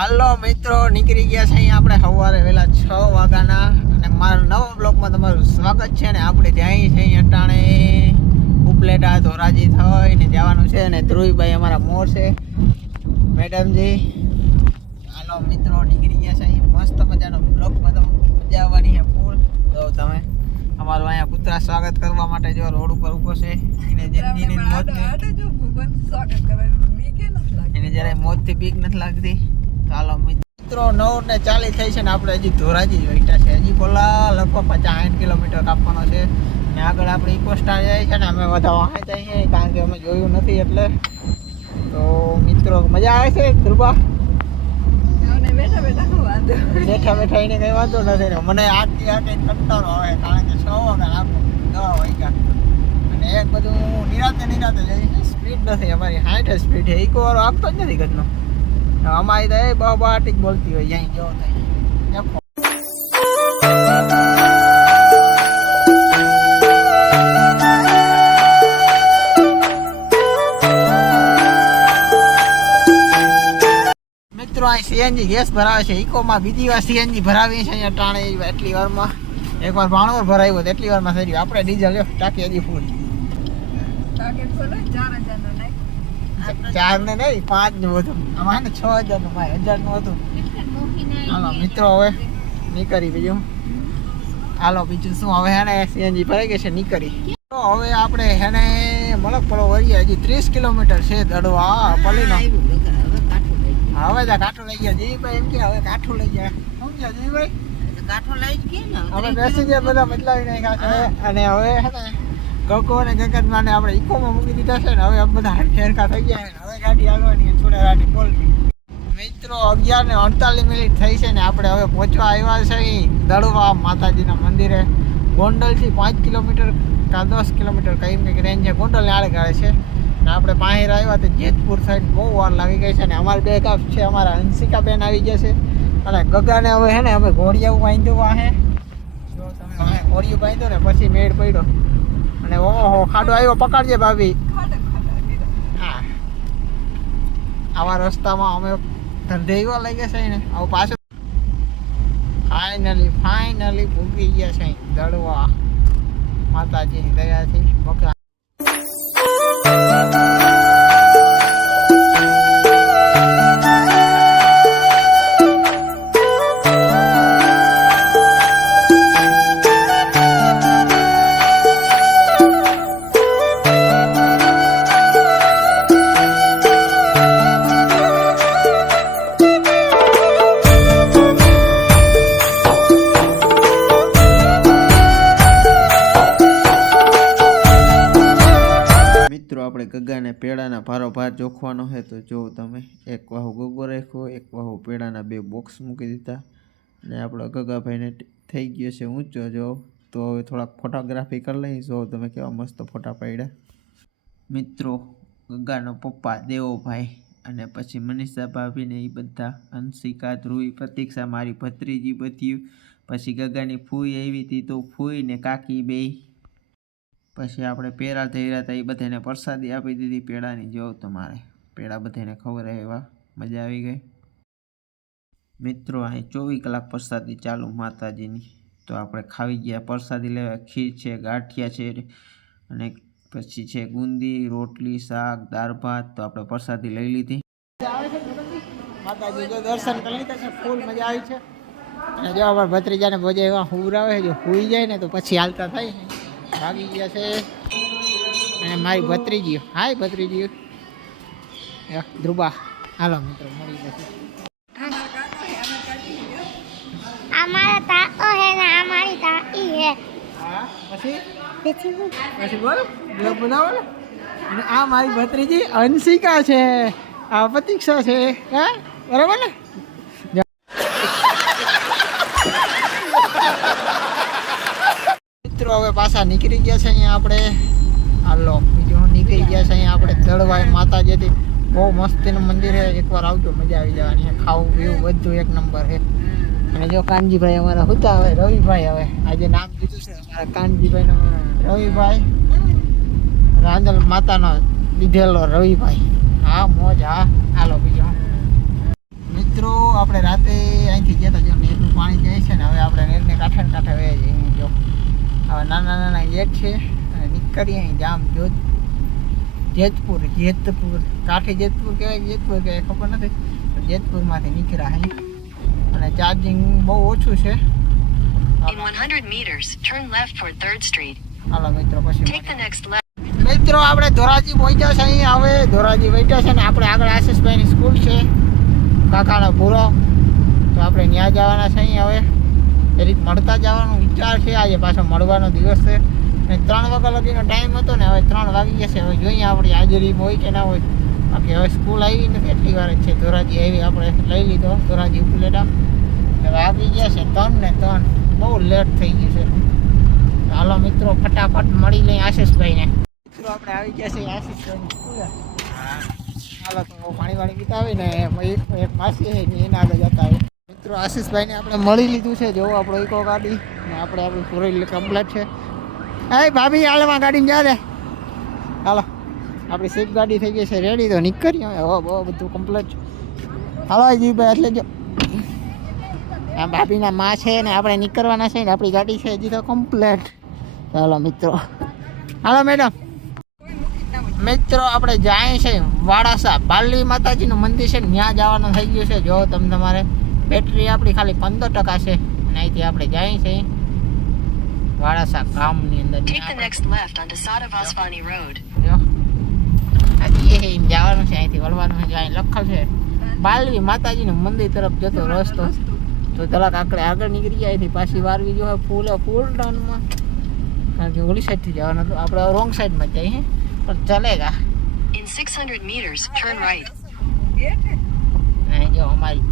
હાલો મિત્રો, નીકળી ગયા છે અહીં આપણે સવારે વહેલા 6 વાગ્યાના અને મારા નવા બ્લોગમાં તમારું સ્વાગત છે. ને આપણે જાય છે અહીં અટાણે ઉપલેટા ધોરાજી થઈને જવાનું છે અને ધ્રુવીભાઈ અમારા મોર છે મેડમજી. હાલો મિત્રો, નીકળી ગયા છે અહીં મસ્ત મજાનો બ્લોગમાં તમે મજા આવવાની છે ફૂલ. જો તમે અમારું અહીંયા કૂતરા સ્વાગત કરવા માટે જો રોડ ઉપર ઊભો છે એને જિંદગીની મોતની એને જરાય મોતથી બીક નથી લાગતી. ચાલો મિત્રો, 9:40 થઈ છે ને આપણે હજી ધોરાજી બેઠા છે. હજી બોલા લગભગ 50-60 કિલોમીટર કાપવાનો છે ને આગળ આપણે ઇકો સ્ટાર જાય છે ને અમે બધા વાહે જઈએ કારણ કે અમે જોયું નથી એટલે. તો મિત્રો મજા આવે છે ધ્રુવા? બેઠા બેઠા એને કઈ વાંધો નથી ને મને આખી આખી કંટાળો આવે કારણ કે 6 વાગ્યા આપણું 10 વાગ્યા અને એક બધું નિરાતે જઈએ. સ્પીડ નથી અમારી, 60 સ્પીડ છે. ઇકો વાળો આપતો જ નથી ઘરનો. અમારી તો એ બહાટી જ બોલતી હોય અહીં જો મિત્રો અહીં સીએનજી ગેસ ભરાવે છે ઇકોમાં. બીજી વાર સીએનજી ભરાવી છે અહીંયા ટાણે એટલી વારમાં. એકવાર ભાણવર ભરાવ્યો તો એટલી વારમાં થઈ ગયું. આપણે ડીઝલ લ્યો ટાંકી હજી ફૂલ. 4 ને નહીં 5 નું હતું આમાં ને 6000 નું 1000 નું હતું. હાલો મિત્રો હવે નીકળી બીજું. હાલો બીજું શું હવે હેને સીએનજી ભરાઈ ગઈ છે નીકળી. તો હવે આપણે હેને મલકપડો વળીએ. હજી 30 કિલોમીટર છે દડવા પલીનો. હવે તો કાઠું લઈ ગયા જીભાઈ એમ કે હવે કાઠું લઈ ગયા. શું ગયા જીભાઈ? કાઠું લઈ જ ગયા ને હવે બેસી ગયા બધા બદલાવી નાખ્યા છે અને હવે હેને ગગો અને ગગનમાને આપણે ઇકોમાં મૂકી દીધા છે ને હવે બધા હરખા થઈ ગયા છે. હવે ગાડી આવવાની છોડે ગાડી બોલવી. મિત્રો 11:48 મિનિટ થઈ છે ને આપણે હવે પહોંચવા આવ્યા છે દડવા માતાજીના મંદિરે. ગોંડલથી 5 કિલોમીટર કા 10 કિલોમીટર કંઈક રેન્જ છે. ગોંડલને આડે ગાળે છે ને આપણે પાહેર આવ્યા તો જેતપુર સાઈડ બહુ વાર લાગી ગઈ છે ને અમારે બે કાપ છે. અમારા હંસિકાબેન આવી જશે અને ગગાને હવે હે ને અમે ઘોડિયાવું બાંધ્યું વાહે. જો તમે હવે ઘોડિયું બાંધ્યું ને પછી મેળ પડ્યો અને ઓહો ખાડો આવ્યો. પકડજે ભાભી. હા આવા રસ્તામાં અમે ધંધે એવા લઈ ગયા છે ને આવું પાછું ફાઇનલી ભૂગી ગયા છે દડવા માતાજીની દયાથી. બકરા આપણે ગગાને પેડાના ભારોભાર જોખવાનો છે તો જો તમે એક વાહુ ગગો રાખ્યો, એક વાહુ પેડાના 2 બોક્સ મૂકી દીધા અને આપણો ગગાભાઈને થઈ ગયો છે ઊંચો. જો તો હવે થોડાક ફોટોગ્રાફી કરી લઈ. જો તમે કેવા મસ્ત ફોટા પાડ્યા. મિત્રો ગગાનો પપ્પા દેવોભાઈ અને પછી મનીષા ભાભીને એ બધા, હંસિકા, ધ્રુવી, પ્રતીક્ષા મારી ભત્રીજી બધી, પછી ગગાની ફૂઈ આવી હતી તો ફૂઈ ને કાકી બે. પછી આપણે પેડા ધર્યા હતા એ બધાને પ્રસાદી આપી દીધી પેડાની. જો તમારે પેડા બધાને ખબર એવા મજા આવી ગઈ. મિત્રો અહીં 24 કલાક પ્રસાદી ચાલુ માતાજીની. તો આપણે ખાવી ગયા પ્રસાદી લેવા. ખીર છે, ગાંઠિયા છે અને પછી છે ગુંદી, રોટલી, શાક, દાળ ભાત. તો આપણે પ્રસાદી લઈ લીધી. માતાજી જો દર્શન કરી લીધા છે, ફૂલ મજા આવી છે. અને જો અમારા ભત્રીજાને બોજે એવા હુરાવે જો હુઈ જાય ને તો પછી હાલતા થાય. ભાગી ગયા છે અને મારી ભત્રીજીઓ. હાય ભત્રીજીઓ ધ્રુવા. હાલો મિત્રો મળી જશે. અમારા તાતો હે ને અમારી તાઈ હે. હા પછી બોલ બ્લોગ બનાવો ને. અને આ મારી ભત્રીજી હંસિકા છે, આ પ્રતીક્ષા છે. હા બરાબર ને? મિત્રો હવે પાછા નીકળી ગયા છે અહીંયા આપણે. હાલો બીજું નીકળી ગયા છે અહીંયા આપણે દડવાઈ માતાજીથી. બહુ મસ્તીનું મંદિર છે, એકવાર આવજો મજા આવી જવાની. ખાવું પીવું બધું એક નંબર છે. અને જો કાનજીભાઈ અમારા હતા હવે રવિભાઈ. હવે આજે નામ દીધું છે અમારા કાનજીભાઈનું. રવિભાઈ રાંદલ માતાનો લીધેલો રવિભાઈ. હા મોજ. હા હાલો બીજો મિત્રો પાણી જાય છે ને હવે આપણે નેરને કાંઠે ને કાંઠે વહી જઈએ. જો હવે નાના નાના ગેટ છે અને નીકળીએ અહીં જામ જેતપુર કાંઠે જેતપુર કહેવાય ખબર નથી, પણ જેતપુરમાંથી નીકળ્યા અહીં અને ચાર્જિંગ બહુ ઓછું છે. In 100 meters, turn left for 3rd Street. હાલો મિત્રો પછી Take the next left. મિત્રો આપણે ધોરાજી પહોંચ્યા છે અહીં. હવે ધોરાજી પહોંચ્યા છે ને આપણે આગળ આશીષભાઈની સ્કૂલ છે કાકાનો પૂરો, તો આપણે ત્યાં જવાના છે અહીં. હવે એ રીત મળતા જવાનો વિચાર છે. આજે પાછો મળવાનો દિવસ છે ને 3 વાગ્યા લગીનો ટાઈમ હતો ને હવે 3 વાગી જશે. હવે જોઈએ આપણી હાજરીમાં હોય કે ના હોય. બાકી હવે સ્કૂલ આવી નથી એટલી વાર જ છે. ધોરાજી આવી આપણે લઈ લીધો ધોરાજી ઉપલેટા. હવે આવી ગયા છે 3 ને 3, બહુ લેટ થઈ ગયું છે. હાલો મિત્રો ફટાફટ મળી લઈએ આશીષભાઈને. મિત્રો આપણે આવી ગયા છે આશીષભાઈની સ્કૂલે. હાલો તો પાણી પીતા આવે ને એક માસી છે ને એના આગળ જતા આવે. મિત્રો આશીષભાઈને આપણે મળી લીધું છે. જો આપણો ઇકો ગાડી ને આપણે આપણી ફોર કમ્પ્લેટ છે. એ ભાભી હાલમાં ગાડીમાં જા દે. હાલો આપણી સ્વિફ્ટ ગાડી થઈ ગઈ છે રેડી, તો નીકળીએ હવે. બહુ બધું કમ્પ્લેટ. હાલો જીભાઈ એટલે જો આ ભાભીના માં છે ને આપણે નીકળવાના છે ને આપણી ગાડી છે હજી તો કમ્પ્લેટ. ચાલો મિત્રો. હાલો મેડમ. મિત્રો આપણે જાય છે વાડાસા બાલવી માતાજીનું મંદિર છે ને ત્યાં જવાનું થઈ ગયું છે. જો તમારે બેટરી આપણી ખાલી 15% છે અને અહીંથી આપણે જાય છે વાડાસા ગામની અંદર. Take the next left onto Sadavasvani Road. જો આજે એમ જવાનું છે, અહીંથી વળવાનું છે. અહીં લખેલ છે બાલવી માતાજીનું મંદિર તરફ જતો રસ્તો. તો તલાક આગળ નીકળી જાય અહીંથી પાછી વારવી જો ફૂલ ટાઉનમાં, કારણ કે ઓલી સાઈડથી જવાનું હતું. આપણે રોંગ સાઈડમાં જઈએ પણ ચલેગા. In 600 meters, turn right. અહીં જો અમારી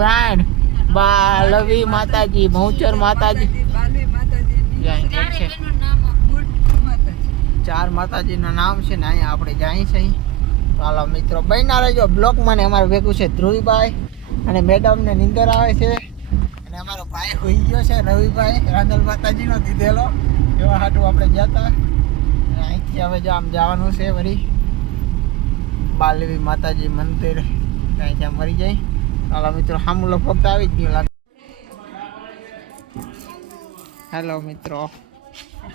બ્રાન્ડ બાલવી માતાજી બહુચર માતાજી છે. 4 માતાજીનું નામ છે ને અહીંયા આપણે જાય છે. ચાલો મિત્રો બન્યા રહેજો બ્લોકમાં. ને અમારે ભેગું છે ધ્રુવીભાઈ અને મેડમને નીંદર આવે છે અને અમારો ભાઈ હોઈ ગયો છે રવિભાઈ રાંદલ માતાજીનો દીધેલો એવા હાટું આપણે ગયા હતા. અને અહીંથી હવે જો આમ જવાનું છે વળી બાલવી માતાજી મંદિર. ત્યાં મરી જાય. ચાલો મિત્રો સામું લગભગ તો આવી જ ગયું લાગે. હેલો મિત્રો,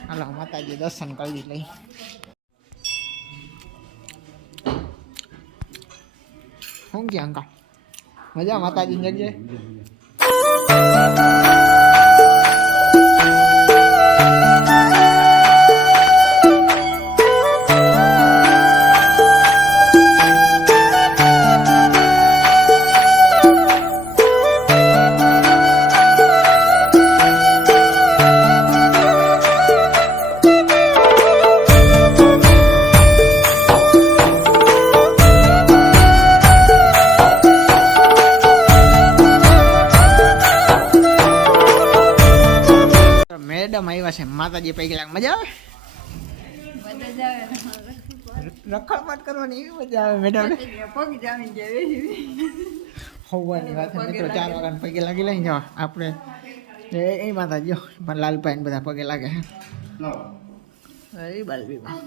હાલો માતાજી દર્શન કરી લઈ. શું કે અંકા મજા માતાજીની જગ્યાએ? મેડમ આવ્યા છે માતાજી પૈકી લાગ. મજા આવે? રખડપાટ કરવાની એવી મજા આવે મેડમ ને. હોવાની વાત મિત્રો 4 વાગ્યાને પગે લાગી લઈ જાવ આપણે એ માતાજી પણ લાલભાઈ ને બધા પગે લાગે એ બાલવીમાં.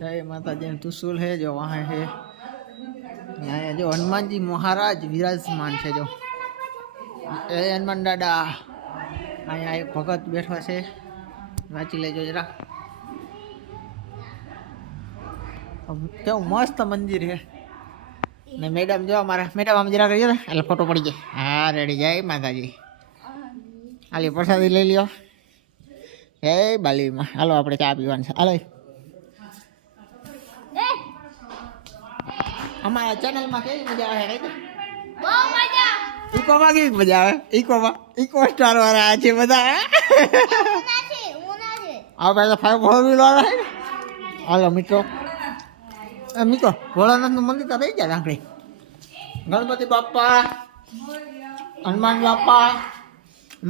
જય માતાજી. ત્રિશુલ है जो वहाँ है. यहाँ जो हनुमान जी महाराज विराजमान છે. જો એ હનુમાન દાદા અહીંયા એક ભગત બેઠો છે, વાંચી લેજો જરા. કેવું મસ્ત મંદિર છે ને મેડમ જો અમારા મેડમ આમ જરા કરીએ ને એટલે ફોટો પડી જાય. હા રેડી. જય માતાજી. હાલી પ્રસાદી લઈ લ્યો. જય બાલવીમાં. હાલો આપણે ચા પીવાની છે. હાલો અમારા ચેનલમાં કેવી મજા આવે? બહુ મજા. ઇકોમાં કેવી મજા આવે? ઇકો સ્ટાર વાળા છે બધા. આ બધા 5 4 વ્હીલ વાળા છે. હાલો મિત્રો મિત્રો ભોળાનાથનું મંદિર તો રહી ગયા આંકડી. ગણપતિ બાપ્પા, હનુમાન બાપ્પા,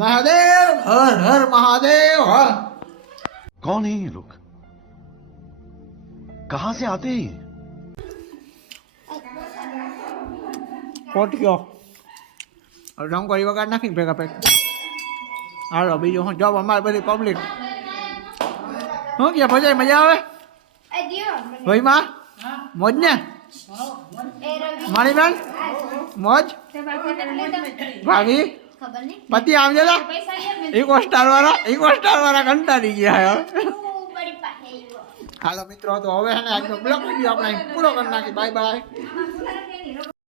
મહાદેવ હર હર મહાદેવ હર. कौन है ये लोग? कहां से आते हैं? કોટિયો રંગોળી વગાડ નાખીને ભેગા ભેગ. હાલો બીજું હું જોબ અમારે બધી પબ્લિક શું કે ભજાય મજા આવે ભાઈમાં મોજ ને મણીબેન મોજ ભાભી ખબર નહીં પતિ આમ જતા ઇકો સ્ટાર વાળા કંટાળી ગયા યાર બડી પાસે હાલો મિત્રો તો હવે હે ને આજનો બ્લોગ વિડીયો આપણે અહીં પૂરો કરી નાખી બાય બાય